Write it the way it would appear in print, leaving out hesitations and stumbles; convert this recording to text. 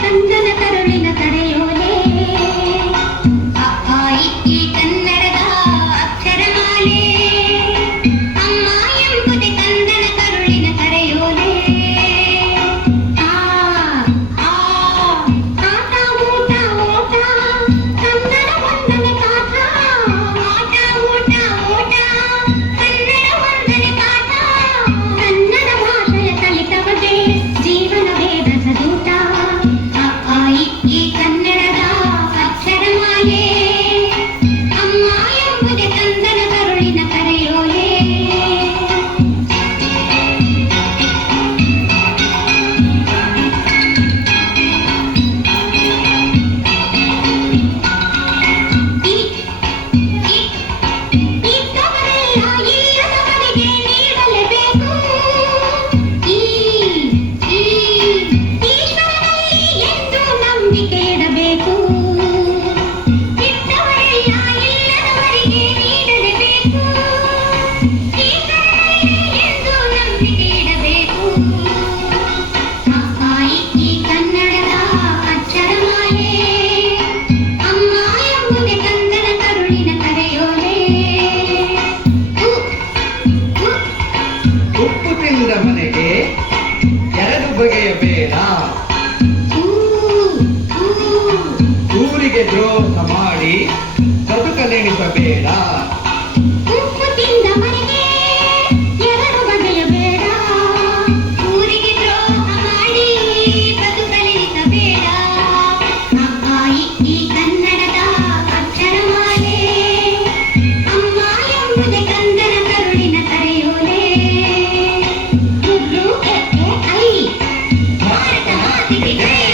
ಕಂದನ ಕರುಳಿನ ಕರೆಯೋಲೆ ಅಪ್ಪ ಇಕ್ಕಿ ಕನ್ನಡದ ಅಕ್ಷರಮಾಲೆ ಅಮ್ಮ ಎಂಬುದೇ ಕಂದನ ಕರುಳಿನ ಕರೆಯೋಲೆ ಆ ಆ ಆಟ ಊಟ ಓಟ ಕನ್ನಡ ಒಂದನೆ ಪಾಠ ಆಟ ಊಟ ಓಟ ಕನ್ನಡ ಒಂದನೆ ಪಾಠ ಕನ್ನಡ ಭಾಷೆಯ ಕಲಿತವಗೆ ಜೀವನ ವೇದ ಸದೂಟ ಅಪ್ಪ ಇಕ್ಕಿ ಕನ್ನಡದ ಅಕ್ಷರಮಾಲೆ ಅಮ್ಮ ಎಂಬುದೇ ಕಂದನ ಕರುಳಿನ ಕರೆಯೋಲೆ ಇದ್ದವರೆಲ್ಲ ಇಲ್ಲದವರಿಗೆ ನೀಡಲೇಬೇಕು ಈಶ್ವರನಲ್ಲಿ ಎಂದು ನಂಬಿಕೆ ಇಡಬೇಕು ಇದ್ದವರೆಲ್ಲ ಇಲ್ಲದವರಿಗೆ ನೀಡಲೇಬೇಕು ಈಶ್ವರನಲ್ಲಿ ಎಂದು ನಂಬಿಕೆ ಇಡಬೇಕು ಅಪ್ಪ ಇಕ್ಕಿ ಕನ್ನಡದ ಅಕ್ಷರಮಾಲೆ ಅಮ್ಮ ಎಂಬುದೇ ಕಂದನ ಕರುಳಿನ ಕರೆಯೋಲೆ ಉಪ್ಪು ತಿಂದ ಮನೆಗೆ ಎರಡು ಬಗೆಯ ಬೇಡ ಊರಿಗೆ ದ್ರೋಹ ಮಾಡಿ ಬದುಕಲೆಣಿಸಬೇಡ ಉಪ್ಪು ತಿಂದ ಮನೆಗೆ ಎರಡು ಬಗೆಯ ಬೇಡ ಊರಿಗೆ ದ್ರೋಹ ಮಾಡಿ ಬದುಕಲೆಣಿಸಬೇಡ ಅಪ್ಪ ಇಕ್ಕಿ ಕನ್ನಡದ ಅಕ್ಷರಮಾಲೆ ಅಮ್ಮ ಎಂಬುದೇ ಕಂದನ ಕರುಳಿನ ಕರೆಯೋಲೆ ಉರ್ರು ಎ ಐ ಭಾರತ ಮಾತೆಗೆ ಜೈ